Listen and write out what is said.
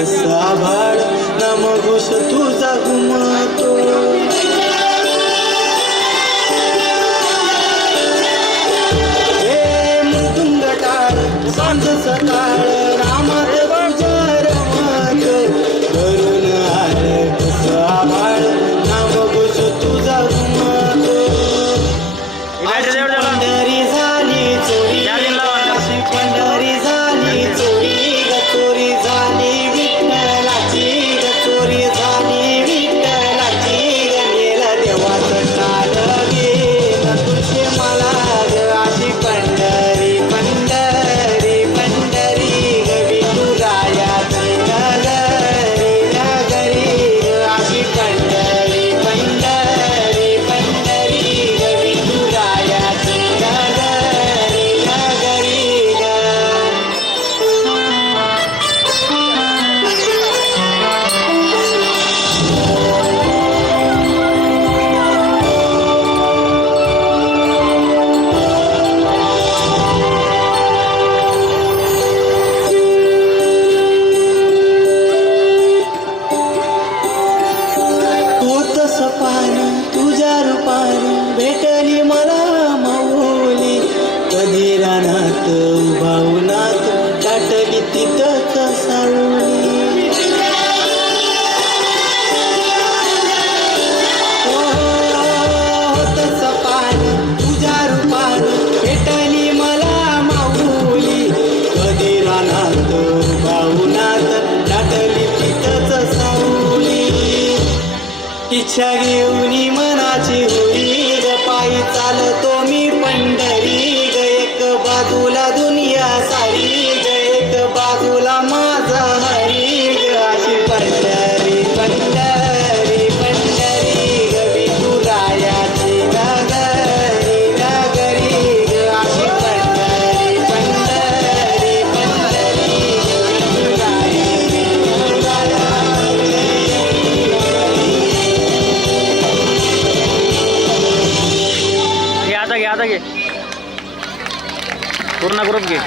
कसं आभाळ नामघोष तुझा घुमतो. हे मृदुंग टाळ सांज सकाळ रामात तुझ्या रमत करून आलं कसं आभाळ नामघोष तुझा घुमतो. पंढरी झाली चोरी अशी पंढरी झाली चोरी ग चोरी झाली विठ्ठलाची ग चोरी झाली विठ्ठलाची ग गेला देवाचं काल गेलं तुझे मला ग अशी पंढरी पंढरी पंढरी ग विठुरायाची नगरी नगरी ग अशी पंढरी पंढरी पंढरी ग विठुरायाची नगरी नगरी ग. होतंस पाणी तुझ्या रूपाने भेटली मला माऊली कधी रानात उभावनात दाटली तिथंच सावली. होतंस पाणी तुझ्या रूपाने भेटली मला माऊली कधी रानात उभावनात दाटली तिथंच सावली. इच्छा घेऊन मनाची होई ग पायी चालतो मी पंढरी ग एक बाजूला दुनिया सारी ग एक बाजूला माझा हरी ग अशी पंढरी पंढरी पंढरी ग विठुरायाची नगरी नगरी ग अशी पंढरी पंढरी पंढरी ग विठुरायाची घे आता घे पूर्ण ग्रुप घे.